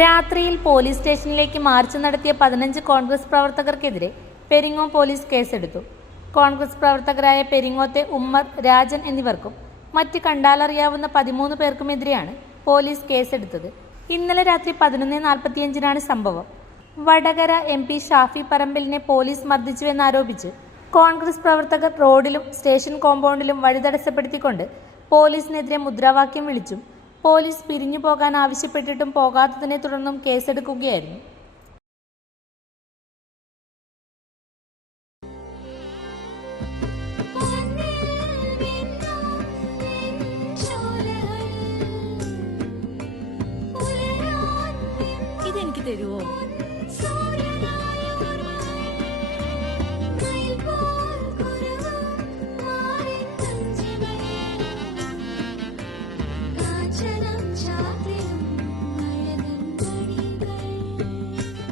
രാത്രിയിൽ പോലീസ് സ്റ്റേഷനിലേക്ക് മാർച്ച് നടത്തിയ പതിനഞ്ച് കോൺഗ്രസ് പ്രവർത്തകർക്കെതിരെ പെരിങ്ങോ പോലീസ് കേസെടുത്തു. കോൺഗ്രസ് പ്രവർത്തകരായ പെരിങ്ങോത്തെ ഉമ്മർ രാജൻ എന്നിവർക്കും മറ്റ് കണ്ടാലറിയാവുന്ന പതിമൂന്ന് പേർക്കുമെതിരെയാണ് പോലീസ് കേസെടുത്തത്. ഇന്നലെ രാത്രി പതിനൊന്ന് നാൽപ്പത്തിയഞ്ചിനാണ് സംഭവം. വടകര എം പി ഷാഫി പറമ്പലിനെ പോലീസ് മർദ്ദിച്ചുവെന്നാരോപിച്ച് കോൺഗ്രസ് പ്രവർത്തകർ റോഡിലും സ്റ്റേഷൻ കോമ്പൗണ്ടിലും വഴി തടസ്സപ്പെടുത്തിക്കൊണ്ട് പോലീസിനെതിരെ മുദ്രാവാക്യം വിളിച്ചും പോലീസ് പിരിഞ്ഞു പോകാൻ ആവശ്യപ്പെട്ടിട്ടും പോകാത്തതിനെ തുടർന്നും കേസെടുക്കുകയായിരുന്നു. ഇതെനിക്ക് തരുവോ?